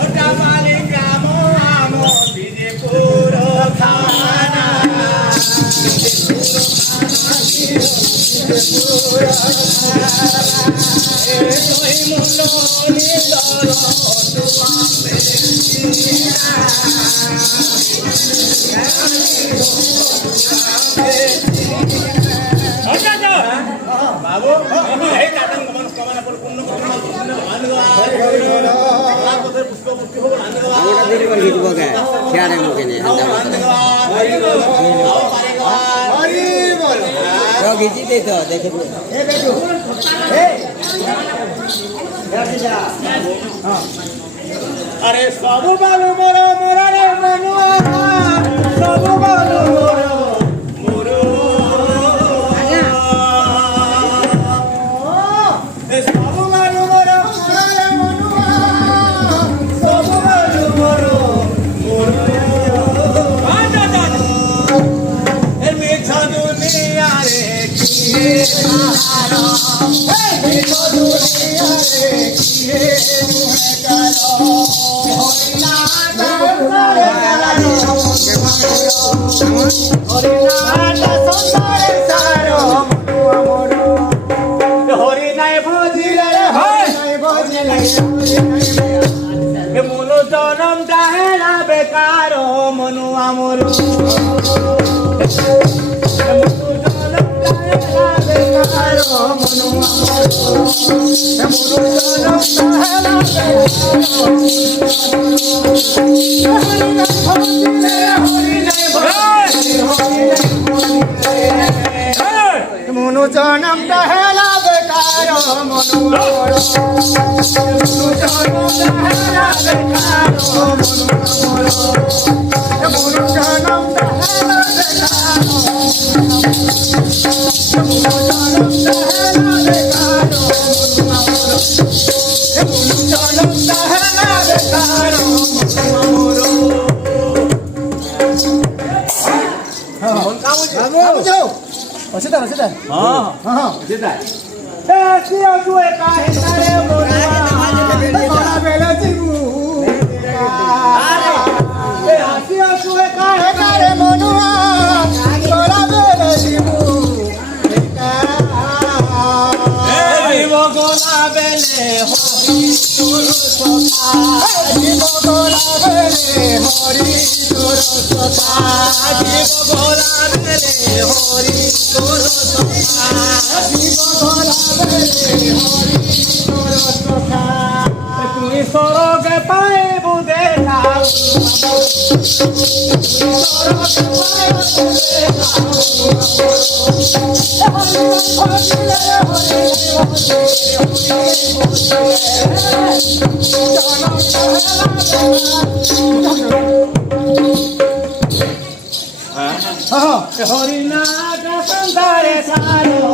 ওটা মালিক গ্রাম আমো বিজেপুর থানা বাবু এই কাটান কমান আপন পূর্ণ করুন পুষ্প পুষ্টি হবো আমরা দেরি করে দিব কে খেয়ারে মুখে নে তো গিজি দে তো দেখে এ বেটু এ আরে সবু বালু মোর মোরা রে মনুয়া সবু বালু মোর মোর এ সবু বালু মোর মোরা রে মনুয়া সবু বালু মোর মোর এ মিঠা দুনিয়া রে কি হারা এ মিঠা দুনিয়া রে কি মনো জনম দাহেলা বেকার মনু আমর মনু জনম দহলা বেকার মনু মনু জনম দহলা তুমি সরগে পাইব দেখা হরিনাথ সংসারে সারো